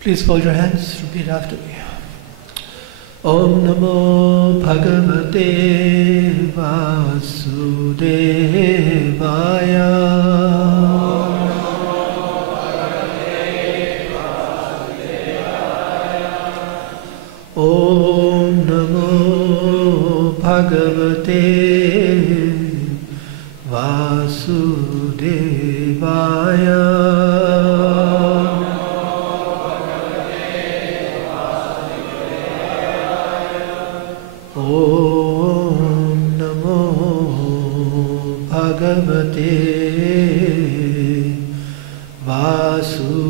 Please fold your hands, repeat after me. Om Namo Bhagavate Vasudevaya. Om Namo Bhagavate Vasudevaya. Om Namo Bhagavate Vasudevaya.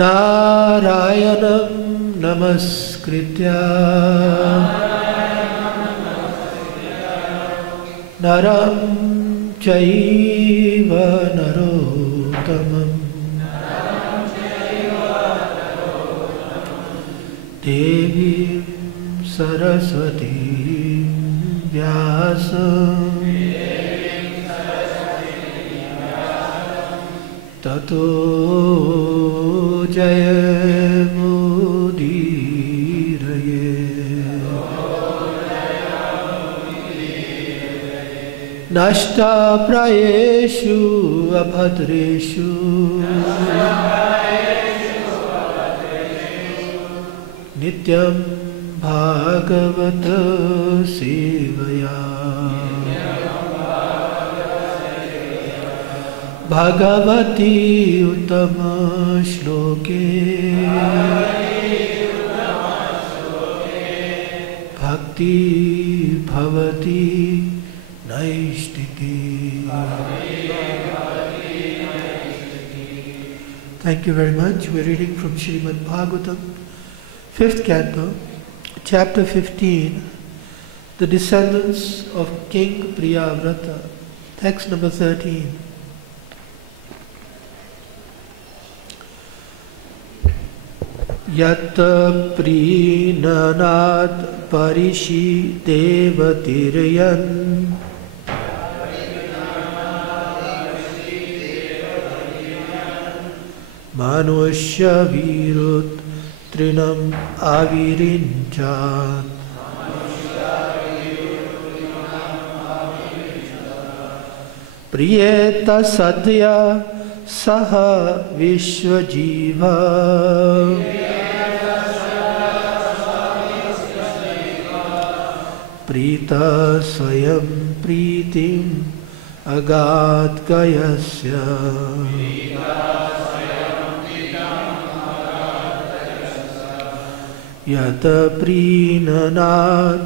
Narayanam Namaskritya Naram Chaiva Narottamam Devim Saraswati Vyasam Tato Jayamudiraye Nashta Prayeshu Abhadreshu Nityam Bhagavata Sevaya Bhagavati Uttama Shloke Bhakti Bhavati Naishtiti. Thank you very much. We're reading from Srimad Bhagavatam, 5th canto, chapter 15, the descendants of King Priyavrata, text number 13. Yata Prinanad Parishi Devatirayan Manushya Virut Trinam Avirinchat Priyeta Sadhya Saha Vishwajiva Prita Swayam Pritim Agat Kayasya Yata Prinanad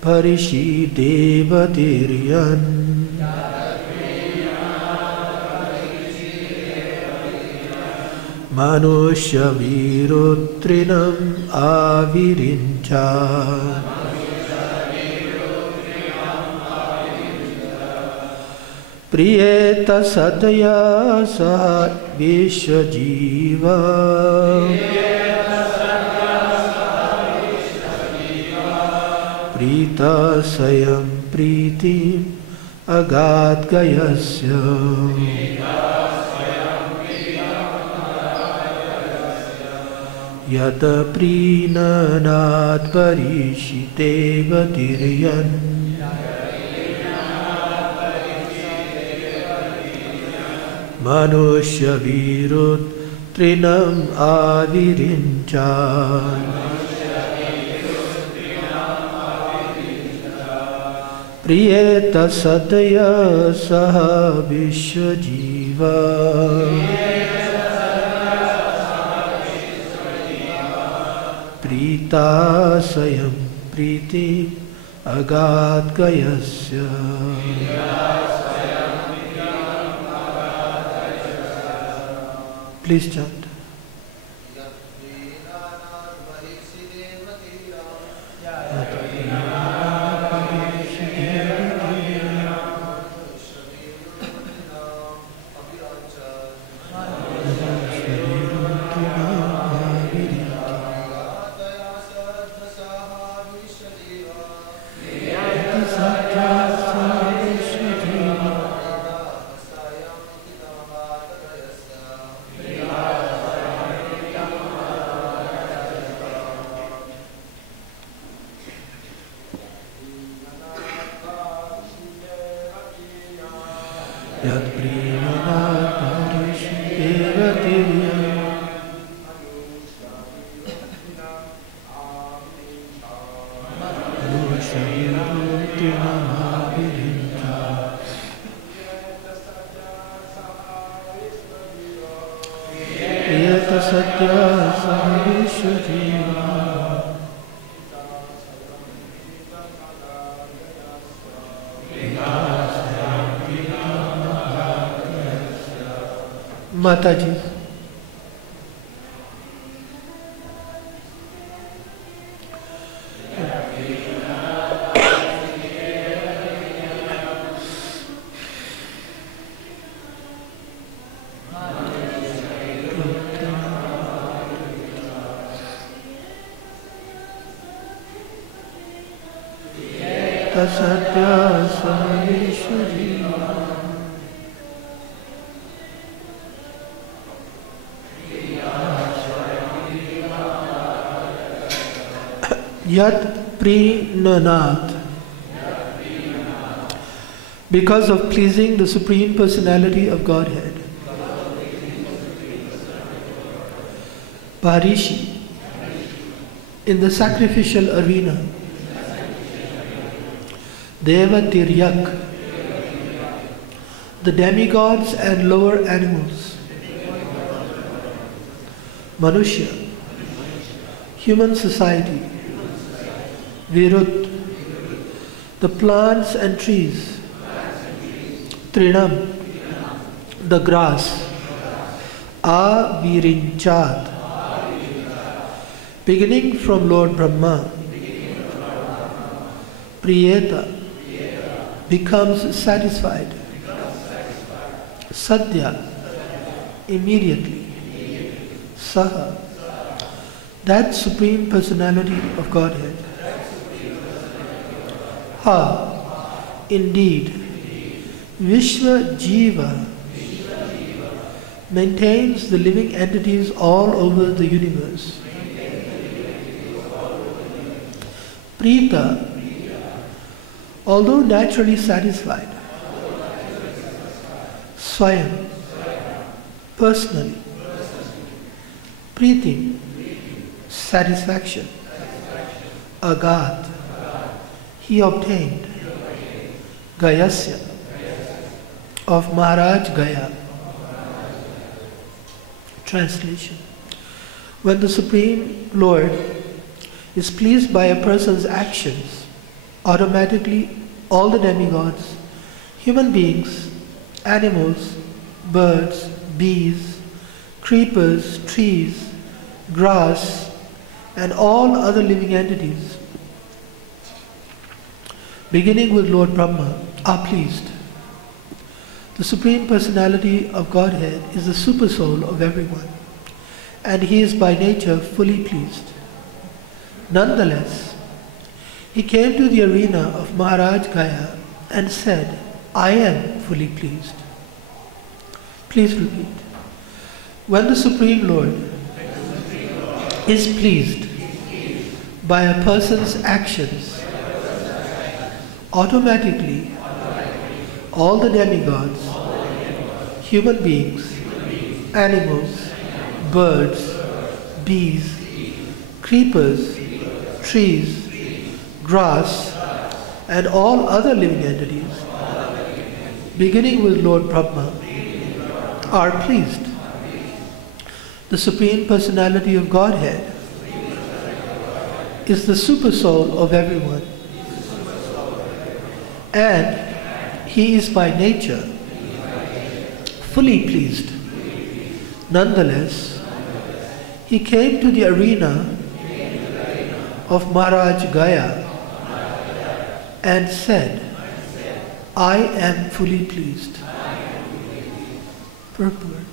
Parishi Devatiryan Manushya Virutrinam Avirinchat Priyeta Sadhya Saha Vishwajiva Prita Sayam Pritim Agat Gayasya Yata Prinanad Parishite Vatiryan Manushya Virut Trinam Avirinchat Priyeta Sadhya Saha Vishwajiva Prita Sayam Priti Agat Gayasya Please chant. Yat Priyanat Parishi Devatirya Mushayurti Mahavirinta Yata Satya Sahavishwajiva Mataji. Tasatya Sahavishwaji Yat Prinanat. Because of pleasing the Supreme Personality of Godhead. Parishi. In the sacrificial arena. Devatiryak. The demigods and lower animals. Manushya. Human society. Virut, the plants and trees. Trinam, the grass. Avirinchat, beginning from Lord Brahma. Priyeta, becomes satisfied. Sadhya, immediately. Saha, that Supreme Personality of Godhead. Ha, indeed, Vishwa Jiva maintains the living entities all over the universe. Prita, although naturally satisfied. Swayam, personally. Priti, satisfaction. Agat, he obtained. Gayasya, of Maharaj Gaya. Translation. When the Supreme Lord is pleased by a person's actions, automatically all the demigods, human beings, animals, birds, bees, creepers, trees, grass, and all other living entities, beginning with Lord Brahma, are pleased. The Supreme Personality of Godhead is the super soul of everyone, and he is by nature fully pleased. Nonetheless, he came to the arena of Maharaj Gaya and said, I am fully pleased. Please repeat. When the Supreme Lord is pleased by a person's actions, automatically all the demigods, human beings, animals, birds, bees, creepers, trees, grass, and all other living entities, beginning with Lord Brahma, are pleased. The Supreme Personality of Godhead is the super soul of everyone, and he is by nature fully pleased. Nonetheless, he came to the arena of Maharaj Gaya and said, I am fully pleased. Purport.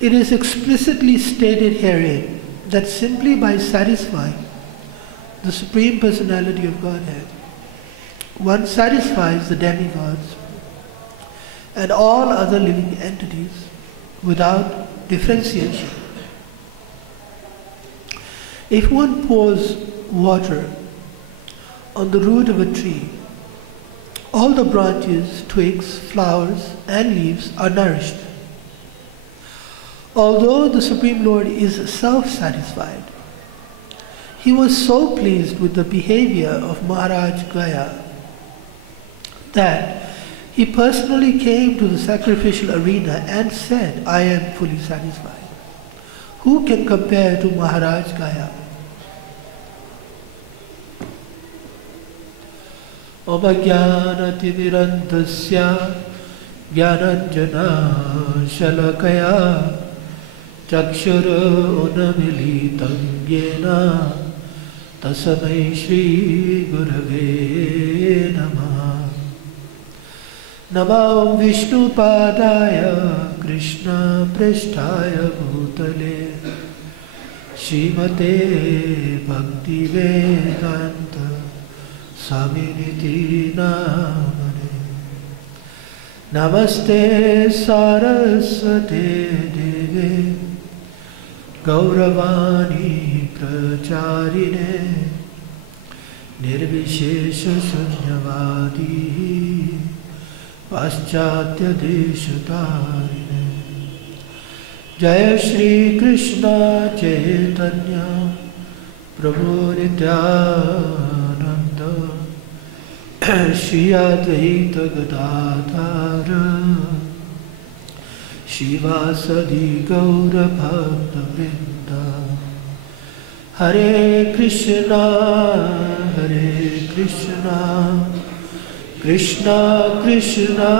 It is explicitly stated herein that simply by satisfying the Supreme Personality of Godhead, one satisfies the demigods and all other living entities without differentiation. If one pours water on the root of a tree All the branches, twigs, flowers, and leaves are nourished. Although the Supreme Lord is self-satisfied, he was so pleased with the behavior of Maharaj Gaya that he personally came to the sacrificial arena and said, "I am fully satisfied." Who can compare to Maharaj Gaya? Om Jnanatimirandasya Jnananjana Shalakaya Chakshura Unamilitam Yena Tasmai Shri Gurave Namah. Namo Vishnu Padaya Krishna Prishthaya Bhutale Shrimate Bhakti Vedanta Saminiti Namane. Namaste Saraswate Deve Gauravani Pracharine Nirvishesha Shunyavadi Paschatya Deshatarine. Jaya Shri Krishna Chaitanya Prabhu Nityananda Shri Advaita Gadadhara Shivasadi Gaura Bhakta Vrinda. Hare Krishna Krishna Krishna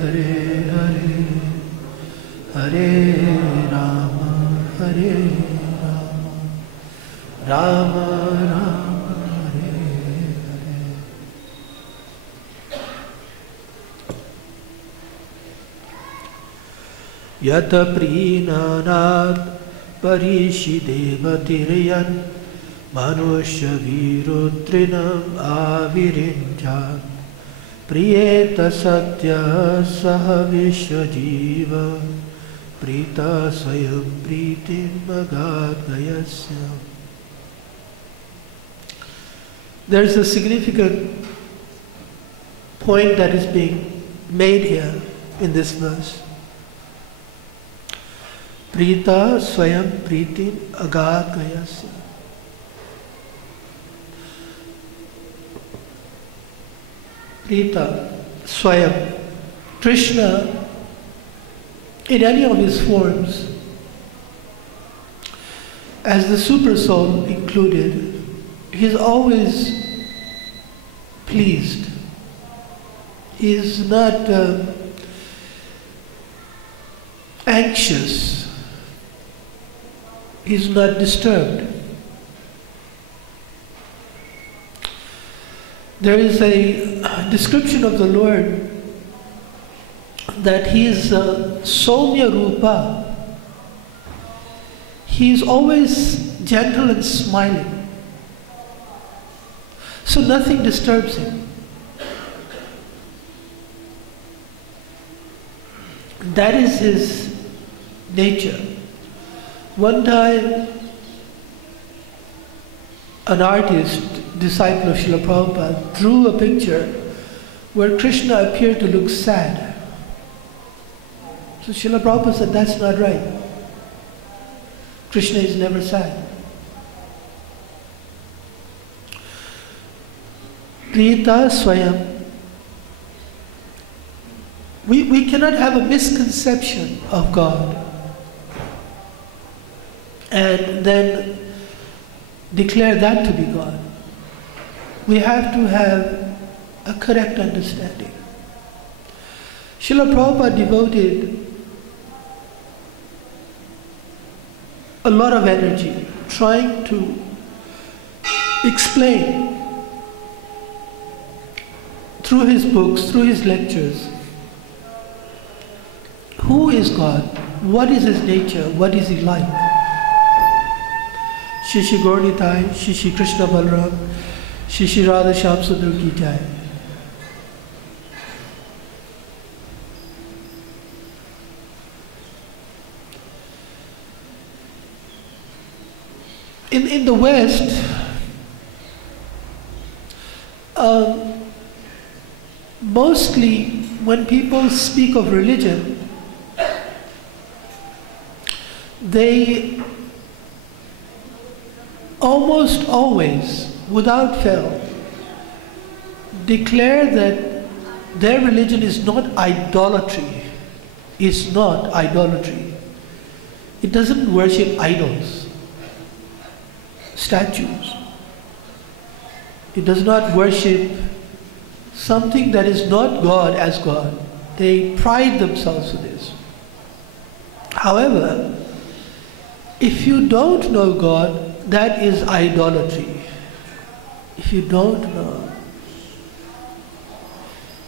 Hare Hare Hare Rama Rama Rama Hare Hare. Yata Prinanat Parishi Devatiryan Manusha Virutrinam Avirinjan Priyeta Satya Saha Vishwajiva Prita Swayam Pritim Magadgayasya. There is a significant point that is being made here in this verse. Prita Swayam Pritim Agadgayasya. Prita, Swayam, Krishna, in any of his forms, as the super soul included, he's always pleased. He is not anxious. He's not disturbed. There is a description of the Lord that he is Soumya Rupa. He is always gentle and smiling. So nothing disturbs him. That is his nature. One time, an artist, disciple of Srila Prabhupada, drew a picture where Krishna appeared to look sad. So Srila Prabhupada said, that's not right. Krishna is never sad. Prita Swayam. We cannot have a misconception of God and then declare that to be God. We have to have a correct understanding. Srila Prabhupada devoted a lot of energy trying to explain through his books, through his lectures, who is God, what is his nature, what is he like. Shri Shri Gaur Nitai, Shri Shri Krishna Balram, Shri Shri Radha Shyam Sundar Ki Jai. In the West, mostly when people speak of religion, they almost always, without fail, declare that their religion is not idolatry. It's not idolatry. It doesn't worship idols, statues. It does not worship something that is not God as God. They pride themselves in this. However, if you don't know God, that is idolatry. If you don't know.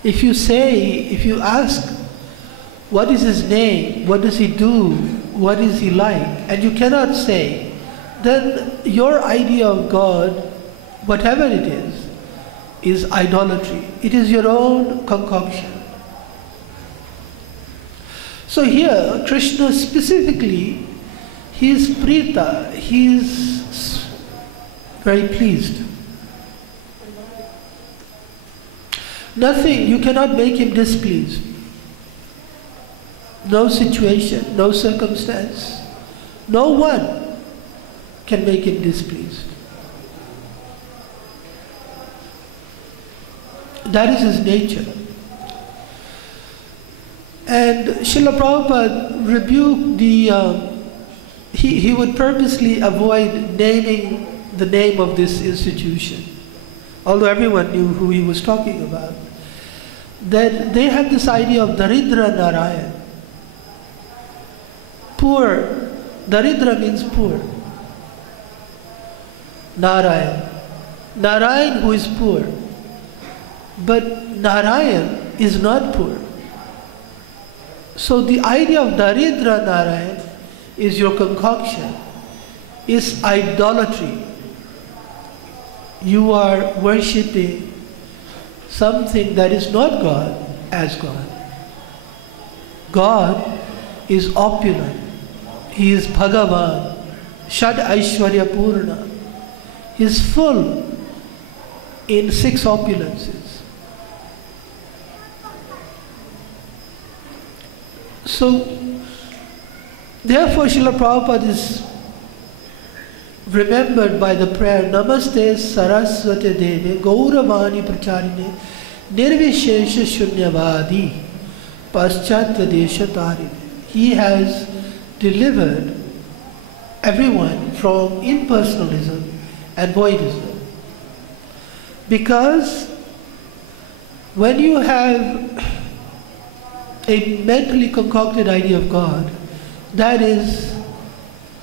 If you ask, what is his name? What does he do? What is he like? And you cannot say, then your idea of God, whatever it is idolatry. It is your own concoction. So here, Krishna specifically, he is prita, he is very pleased. Nothing, you cannot make him displeased. No situation, no circumstance, no one can make him displeased. That is his nature. And Srila Prabhupada rebuked he would purposely avoid naming the name of this institution, although everyone knew who he was talking about. That they have this idea of Daridra Narayan. Poor. Daridra means poor. Narayan. Narayan who is poor. But Narayan is not poor. So the idea of Daridra Narayan is your concoction, is idolatry. You are worshipping something that is not God as God. God is opulent. He is Bhagavan, Shad Aishwarya Purna. He is full in 6 opulences. So, therefore Srila Prabhupada is remembered by the prayer, Namaste Saraswati Deve Gauravani Pracharine Nirvishesha Shunyavadi Paschatya Desha Tarine. He has delivered everyone from impersonalism and voidism. Because when you have a mentally concocted idea of God, that is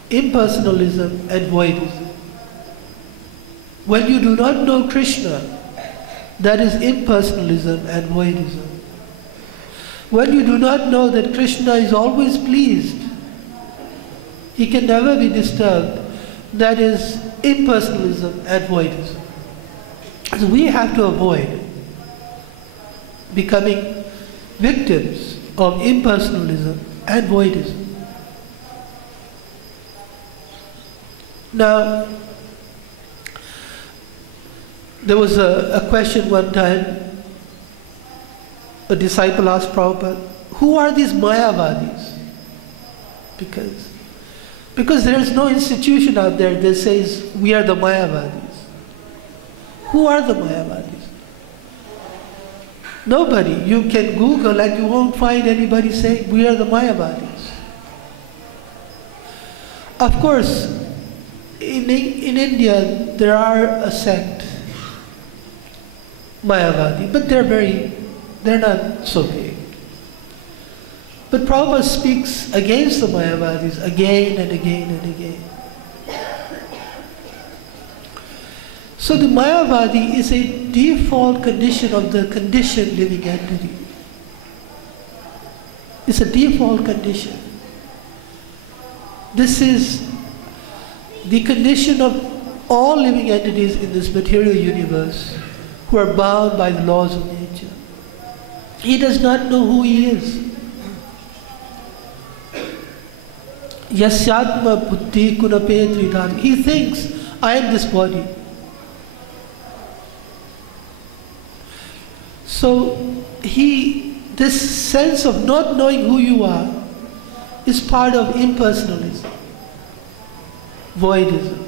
impersonalism and voidism. When you do not know Krishna, that is impersonalism and voidism. When you do not know that Krishna is always pleased, he can never be disturbed, that is impersonalism and voidism. So we have to avoid becoming victims of impersonalism and voidism. Now, there was a question one time. A disciple asked Prabhupada, who are these Mayavadis? Because there is no institution out there that says, we are the Mayavadis. Who are the Mayavadis? Nobody. You can Google and you won't find anybody saying, we are the Mayavadis. Of course, in India, there are a sect, Mayavadi, but they're not so big. But Prabhupada speaks against the Mayavadis again and again and again. So the Mayavadi is a default condition of the conditioned living entity. It's a default condition. This is the condition of all living entities in this material universe who are bound by the laws of nature. He does not know who he is. Yasyatma buddhi kunape tridhati. He thinks, I am this body. So this sense of not knowing who you are is part of impersonalism, voidism.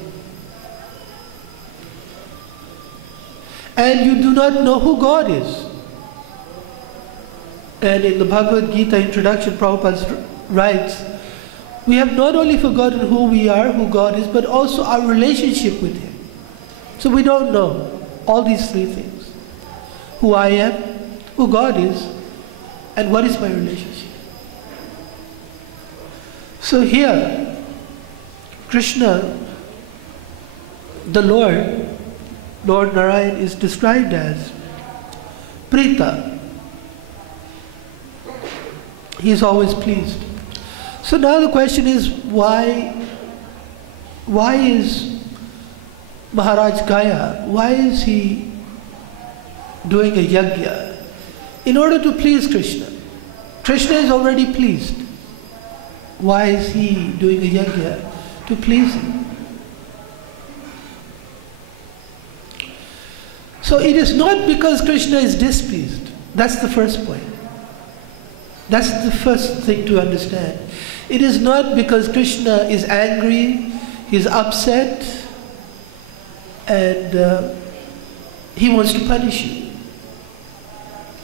And you do not know who God is. And in the Bhagavad Gita introduction, Prabhupada writes, we have not only forgotten who we are, who God is, but also our relationship with Him. So we don't know all these three things. Who I am, who God is, and what is my relationship. So here, Krishna, the Lord Narayan, is described as Prita. He is always pleased. So now the question is, why is Maharaj Gaya, why is he doing a yajna? In order to please Krishna. Krishna is already pleased. Why is he doing a yajna? To please him. So it is not because Krishna is displeased. That's the first point. That's the first thing to understand. It is not because Krishna is angry, he's upset, and he wants to punish you.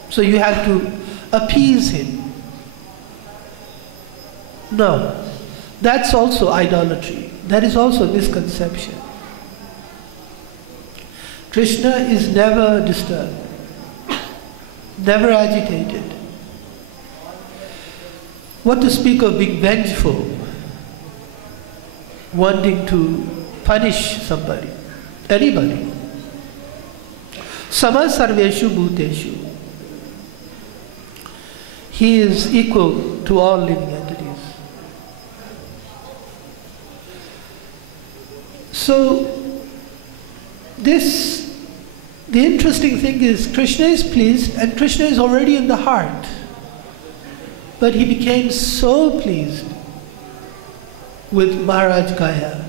So you have to appease him. No, that's also idolatry. That is also misconception. Krishna is never disturbed, never agitated. What to speak of being vengeful, wanting to punish somebody, anybody. Sama sarveshu bhuteshu. He is equal to all living entities. So the interesting thing is Krishna is pleased, and Krishna is already in the heart. But he became so pleased with Maharaj Gaya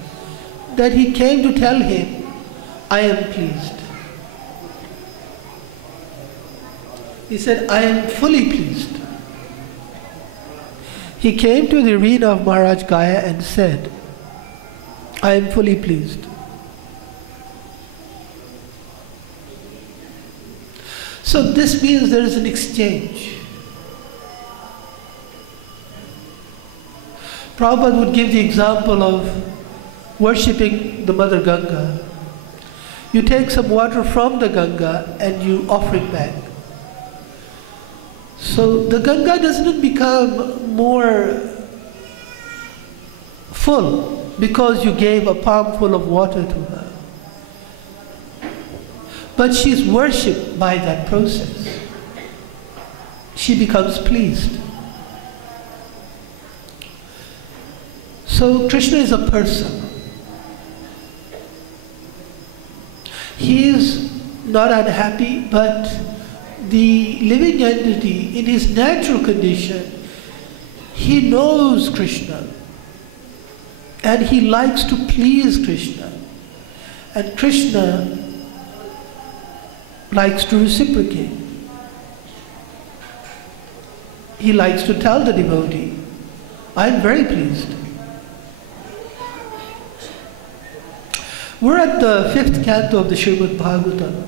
that he came to tell him, I am pleased. He said, I am fully pleased. He came to the arena of Maharaj Gaya and said, I am fully pleased. So this means there is an exchange. Prabhupada would give the example of worshipping the Mother Ganga. You take some water from the Ganga and you offer it back. So the Ganga doesn't become more full because you gave a palm full of water to her. But she's worshipped by that process. She becomes pleased. So Krishna is a person. He is not unhappy, but the living entity in his natural condition, he knows Krishna and he likes to please Krishna, and Krishna likes to reciprocate. He likes to tell the devotee, I am very pleased. We're at the 5th canto of the Srimad Bhagavatam,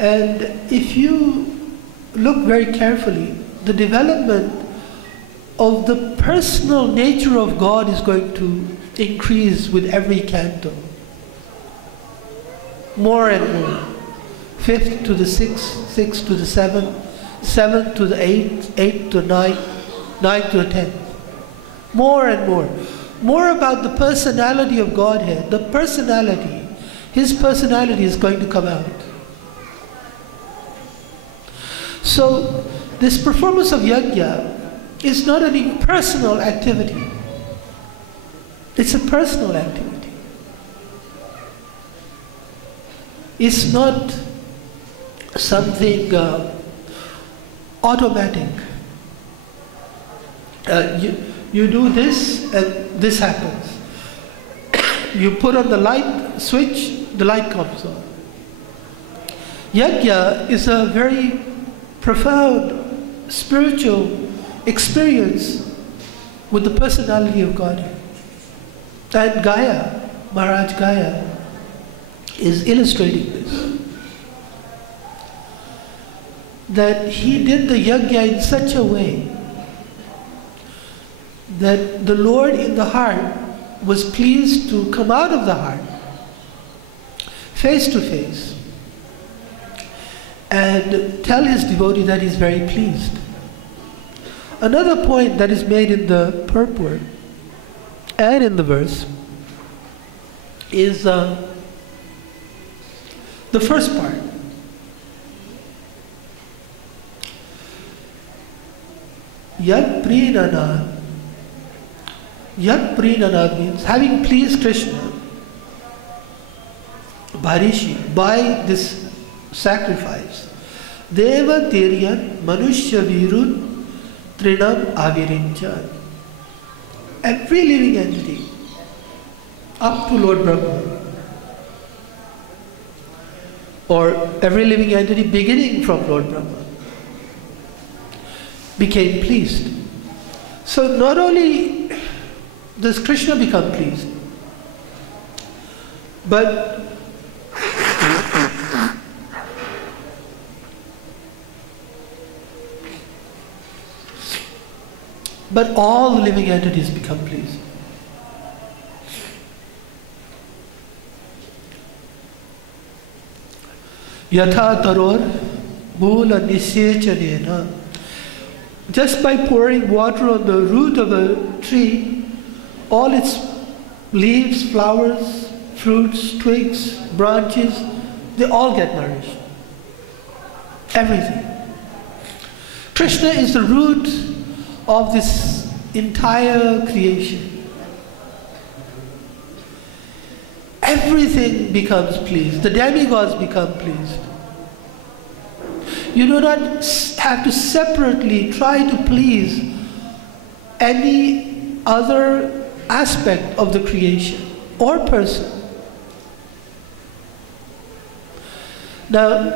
and if you look very carefully, the development of the personal nature of God is going to increase with every canto. More and more. 5th to the 6th, 6th to the 7th, 7th to the 8th, 8th to 9th, 9th to the 10th. More and more. More about the personality of Godhead. The personality, His personality is going to come out. So, this performance of yajna is not an impersonal activity. It's a personal activity. It's not something automatic. You do this and this happens. You put on the light switch, the light comes on. Yajna is a very profound spiritual experience with the personality of God. And Gaya, Maharaj Gaya, is illustrating this. That he did the yajna in such a way that the Lord in the heart was pleased to come out of the heart, face to face, and tell his devotee that he's very pleased. Another point that is made in the purport and in the verse is the first part. Yad Prinana. Yad Prinana means having pleased Krishna, Bharishi, by this sacrifice. Deva Tiryan Manushya Virun Trinam Avirincha. Every living entity, up to Lord Brahma, or every living entity beginning from Lord Brahma, became pleased. So not only does Krishna become pleased, but all the living entities become pleased. Yatha taror mula nisyechanena. Just by pouring water on the root of a tree, all its leaves, flowers, fruits, twigs, branches, they all get nourished. Everything. Krishna is the root of this entire creation. Everything becomes pleased. The demigods become pleased. You do not have to separately try to please any other aspect of the creation or person. Now,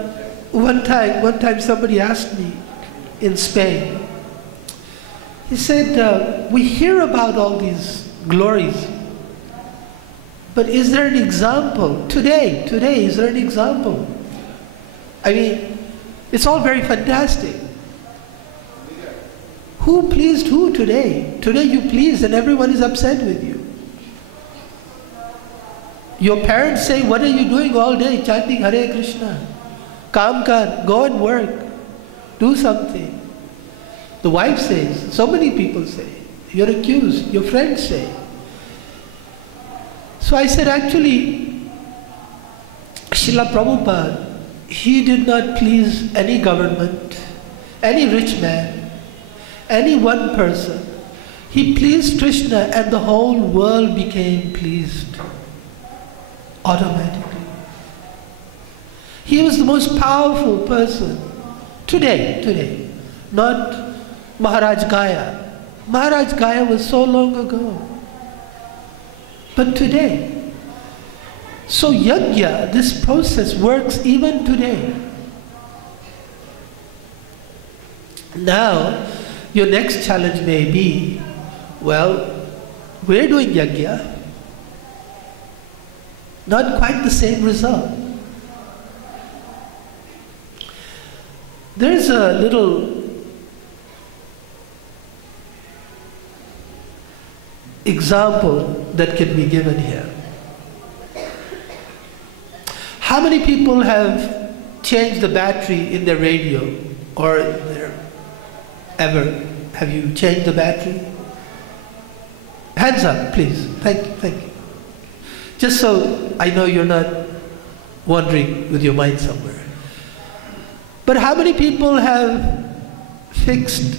one time somebody asked me in Spain, he said, we hear about all these glories, but is there an example? Today, is there an example? I mean, it's all very fantastic. Who pleased who today? Today you pleased and everyone is upset with you. Your parents say, what are you doing all day chanting Hare Krishna? Kaam kar, go and work. Do something. The wife says, so many people say, you're accused, your friends say. So I said, actually, Srila Prabhupada, he did not please any government, any rich man, any one person. He pleased Krishna and the whole world became pleased automatically. He was the most powerful person today, not Maharaj Gaya. Maharaj Gaya was so long ago. But today, so yajna, this process works even today. Now, your next challenge may be, well, we're doing yajna, not quite the same result. There's a little example that can be given here. How many people have changed the battery in their radio or ever? Have you changed the battery? Hands up, please. Thank you. Just so I know you're not wandering with your mind somewhere. But how many people have fixed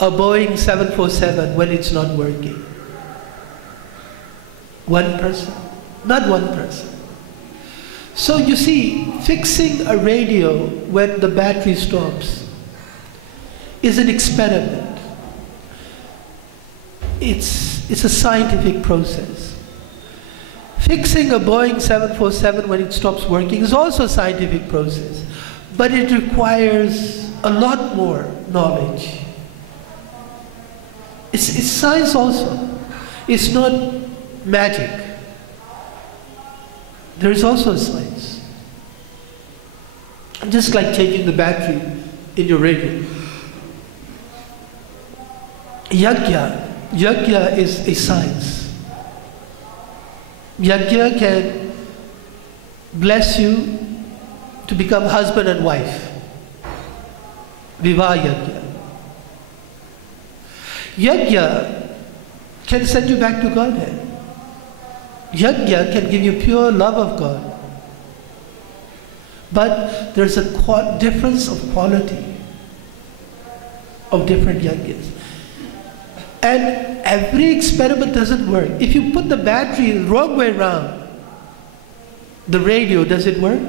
a Boeing 747 when it's not working? One person? Not one person. So you see, fixing a radio when the battery stops is an experiment. It's a scientific process. Fixing a Boeing 747 when it stops working is also a scientific process, but it requires a lot more knowledge. It's science also. It's not magic. There is also a science. Just like changing the battery in your radio. Yajna is a science. Yajna can bless you to become husband and wife. Vivah yajna. Yajna can send you back to Godhead. Yajna can give you pure love of God. But there's a difference of quality of different yajnas. And every experiment doesn't work. If you put the battery the wrong way around, the radio, does it work?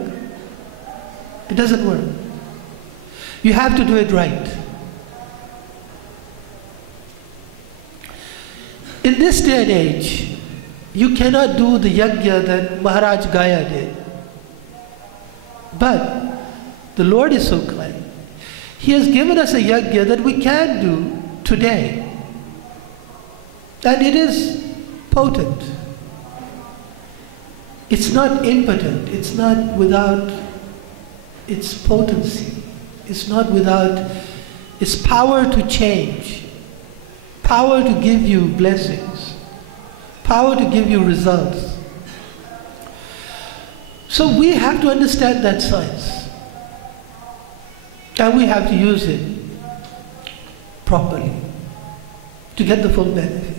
It doesn't work. You have to do it right. In this day and age, you cannot do the yajna that Maharaj Gaya did. But the Lord is so kind. He has given us a yajna that we can do today. And it is potent. It's not impotent. It's not without its potency. It's not without its power to change, power to give you blessings, power to give you results. So we have to understand that science. And we have to use it properly to get the full benefit.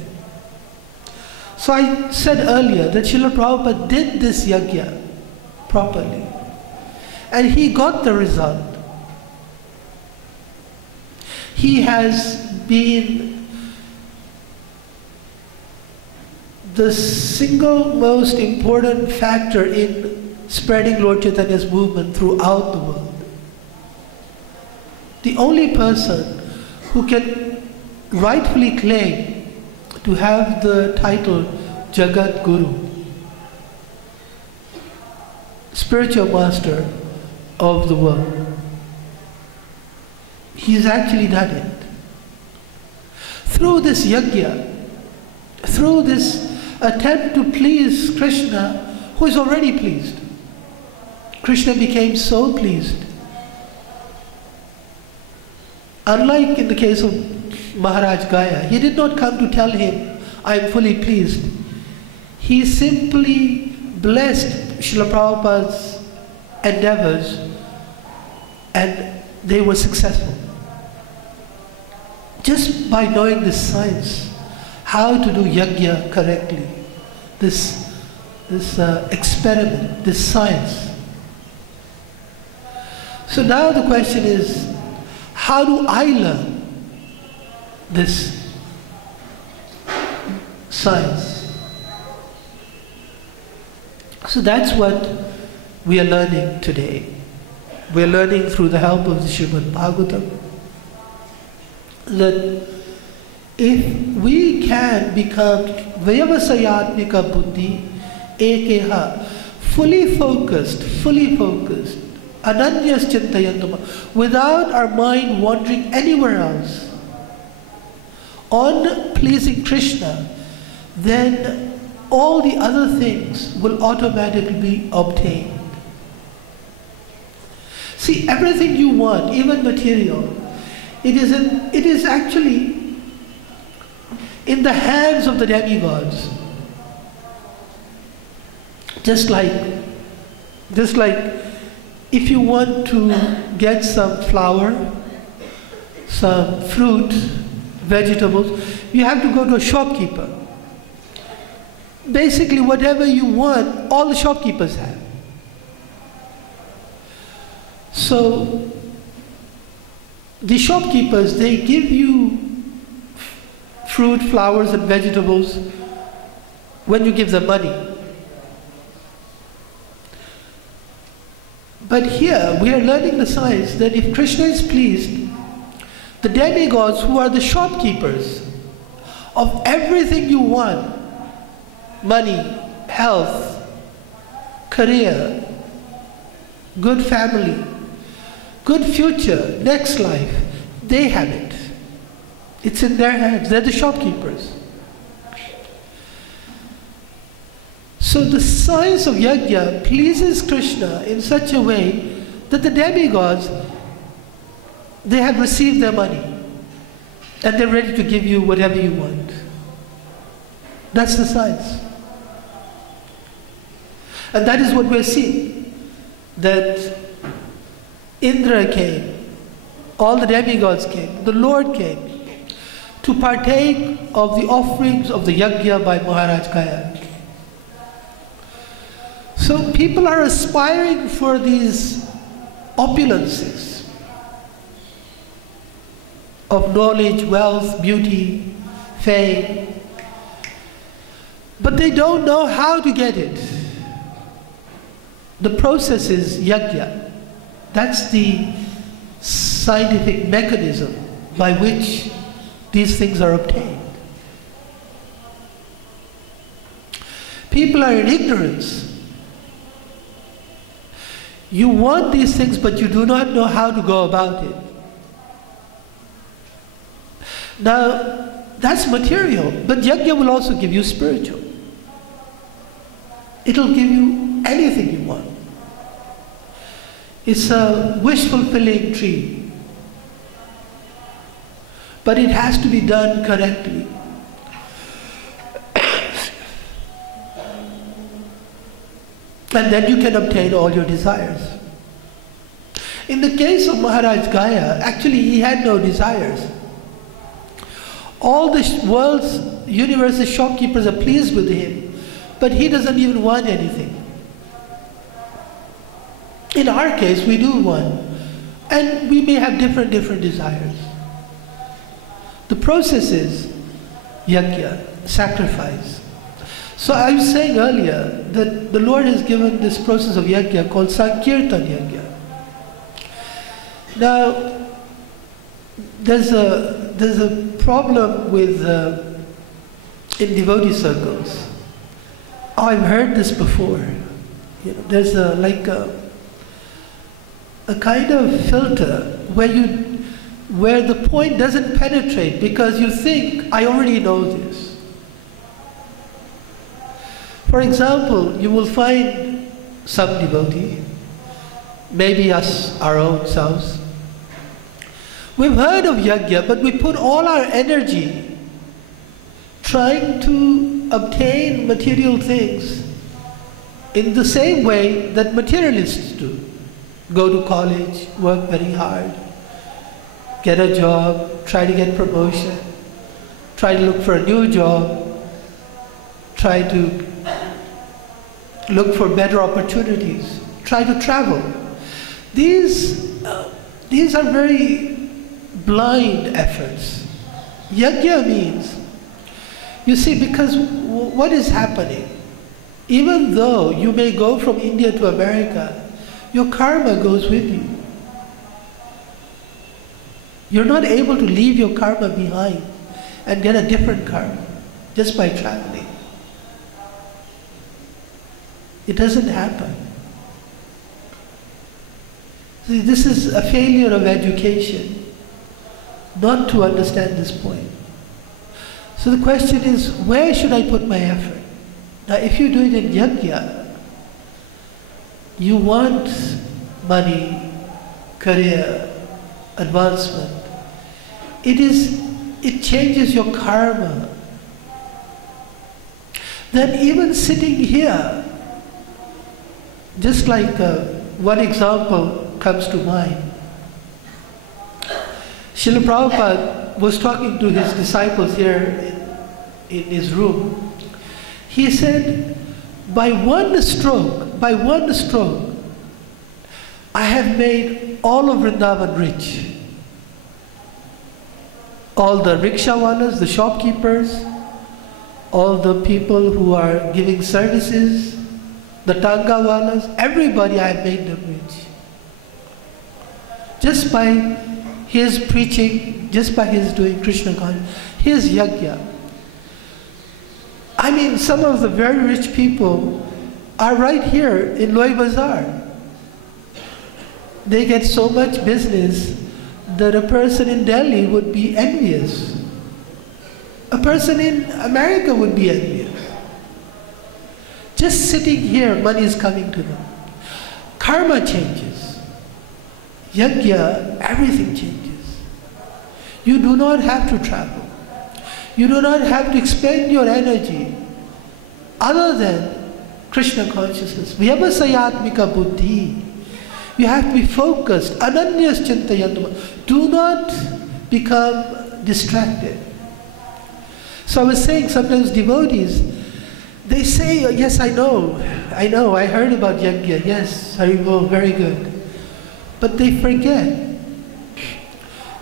So I said earlier that Srila Prabhupada did this yajna properly. And he got the result. He has been the single most important factor in spreading Lord Chaitanya's movement throughout the world. The only person who can rightfully claim to have the title Jagat Guru, spiritual master of the world. He's actually done it. Through this yajna, through this attempt to please Krishna, who is already pleased. Krishna became so pleased. Unlike in the case of Maharaj Gaya, he did not come to tell him, I am fully pleased. He simply blessed Srila Prabhupada's endeavors and they were successful. Just by knowing this science, how to do yajna correctly, this experiment, this science. So now the question is, how do I learn this science? So that's what we are learning today. We are learning through the help of the Srimad Bhagavatam that if we can become Vyavasayatmika Buddhi Ekeha, fully focused, Ananyas Chintayantama, without our mind wandering anywhere else, on pleasing Krishna, then all the other things will automatically be obtained. See, everything you want, even material, it is actually in the hands of the demigods. Just like if you want to get some flour, some fruit, vegetables, you have to go to a shopkeeper. Basically, whatever you want, all the shopkeepers have. So, the shopkeepers, they give you fruit, flowers, and vegetables when you give them money. But here, we are learning the science that if Krishna is pleased, the demigods who are the shopkeepers of everything you want, money, health, career, good family, good future, next life, they have it. It's in their hands. They're the shopkeepers. So the science of yajna pleases Krishna in such a way that the demigods, they have received their money and they're ready to give you whatever you want. That's the science. And that is what we're seeing. That Indra came, all the demigods came, the Lord came to partake of the offerings of the yajna by Maharaj Kaya. So people are aspiring for these opulences of knowledge, wealth, beauty, fame, but they don't know how to get it. The process is yajna. That's the scientific mechanism by which these things are obtained. People are in ignorance. You want these things, but you do not know how to go about it. Now, that's material, but yajna will also give you spiritual. It'll give you anything you want. It's a wish-fulfilling tree. But it has to be done correctly. And then you can obtain all your desires. In the case of Maharaj Gaya, actually he had no desires. All the world's, universe's shopkeepers are pleased with him, but he doesn't even want anything. In our case, we do want, and we may have different desires. The process is yajna, sacrifice. So I was saying earlier that the Lord has given this process of yajna called Sankirtan yajna. Now, there's a problem with in devotee circles. Oh, I've heard this before. You know, there's a kind of filter where the point doesn't penetrate because you think, I already know this. For example, you will find some devotee, maybe us, our own selves. We've heard of yajna, but we put all our energy trying to obtain material things in the same way that materialists do. Go to college, work very hard, get a job, try to get promotion, try to look for a new job, try to look for better opportunities, try to travel. These are very blind efforts. Yajna means, you see, because what is happening? Even though you may go from India to America, your karma goes with you. You're not able to leave your karma behind and get a different karma just by traveling. It doesn't happen. See, this is a failure of education, not to understand this point. So the question is, where should I put my effort? Now, if you do it in yajna, you want money, career, advancement. It changes your karma. Then even sitting here, just like one example comes to mind. Srila Prabhupada was talking to his disciples here in his room. He said, by one stroke, I have made all of Vrindavan rich. All the rickshawalas, the shopkeepers, all the people who are giving services, the tangawalas, everybody I have made them rich. Just by his preaching, just by his doing Krishna consciousness, his yajna. I mean, some of the very rich people, are right here in Loi Bazaar. They get so much business that a person in Delhi would be envious. A person in America would be envious. Just sitting here, money is coming to them. Karma changes. Yajna, everything changes. You do not have to travel. You do not have to expend your energy other than Krishna consciousness. Vyavasayatmika buddhi. You have to be focused. Ananyas chintayantama. Do not become distracted. So I was saying, sometimes devotees, they say, yes, I know, I heard about yajna, yes, Haribol, very good. But they forget.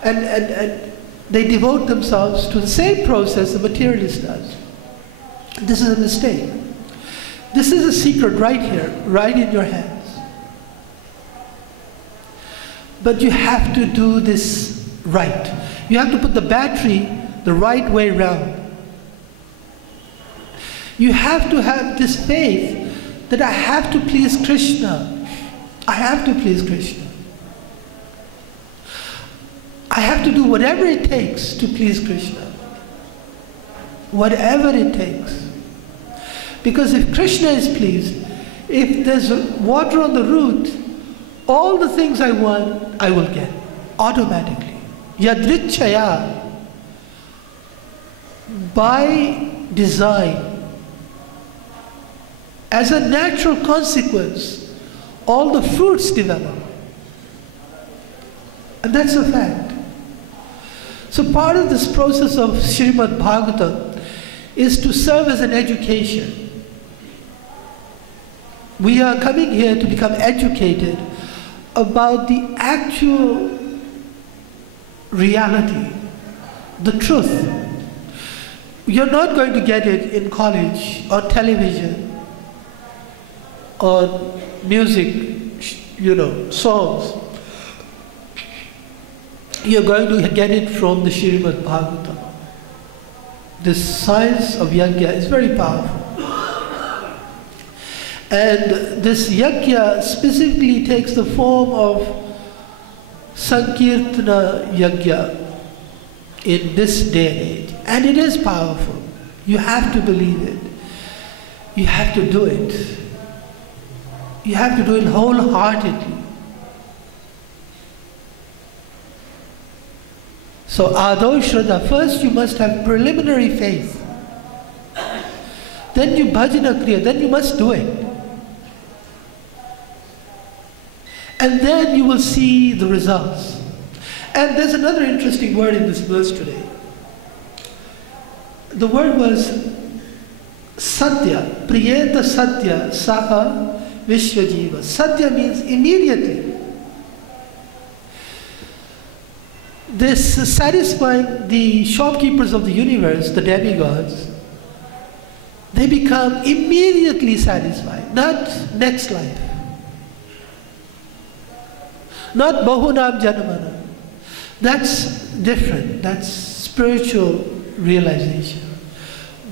And they devote themselves to the same process the materialist does. This is a mistake. This is a secret right here, right in your hands. But you have to do this right. You have to put the battery the right way round. You have to have this faith that I have to please Krishna. I have to please Krishna. I have to do whatever it takes to please Krishna. Whatever it takes. Because if Krishna is pleased, if there's water on the root, all the things I want, I will get automatically. Yadrichaya, by design, as a natural consequence, all the fruits develop. And that's a fact. So part of this process of Srimad Bhagavatam is to serve as an education. We are coming here to become educated about the actual reality, the truth. You're not going to get it in college, or television, or music, songs. You're going to get it from the Srimad Bhagavatam. This science of yajna is very powerful. And this yajna specifically takes the form of Sankirtana yajna in this day and age. And it is powerful. You have to believe it. You have to do it. You have to do it wholeheartedly. So Ado Shraddha, first you must have preliminary faith. Then you bhajana kriya, then you must do it. And then you will see the results. And there's another interesting word in this verse today. The word was Satya, Priyeta Satya Saha Vishwajiva. Satya means immediately. This satisfying the shopkeepers of the universe, the demigods, they become immediately satisfied, not next life. Not Bahunam Janamana. That's different. That's spiritual realization.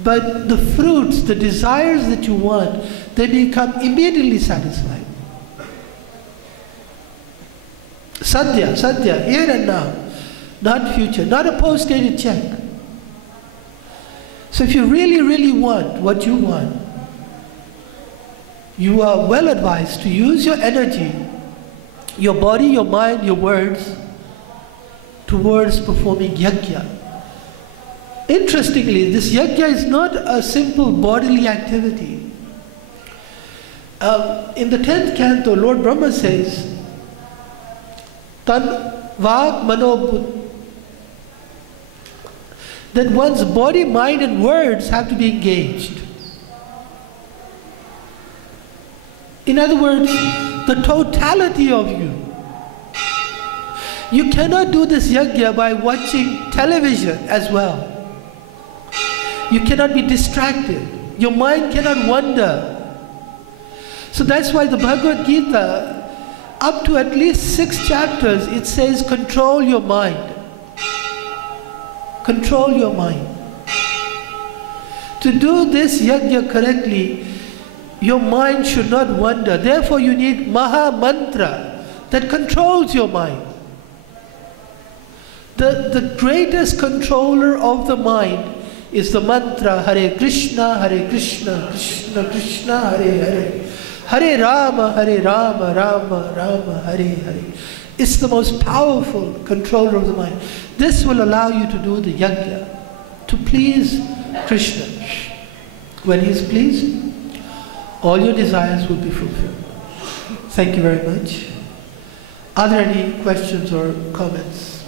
But the fruits, the desires that you want, they become immediately satisfied. Sadhya, sadhya, here and now. Not future, not a post-dated check. So if you really, really want what you want, you are well advised to use your energy, your body, your mind, your words, towards performing yajna. Interestingly, this yajna is not a simple bodily activity. In the 10th canto, Lord Brahma says, Tan Vak Mano, that one's body, mind and words have to be engaged. In other words, the totality of you. You cannot do this yajna by watching television as well. You cannot be distracted. Your mind cannot wander. So that's why the Bhagavad Gita, up to at least 6 chapters, it says control your mind. Control your mind. To do this yajna correctly, Your mind should not wander. Therefore you need Maha Mantra that controls your mind. The greatest controller of the mind is the mantra Hare Krishna, Krishna Krishna, Hare Hare. Hare Rama, Rama Rama, Hare Hare. It's the most powerful controller of the mind. This will allow you to do the yajna, to please Krishna. When he is pleased, all your desires will be fulfilled. Thank you very much. Are there any questions or comments?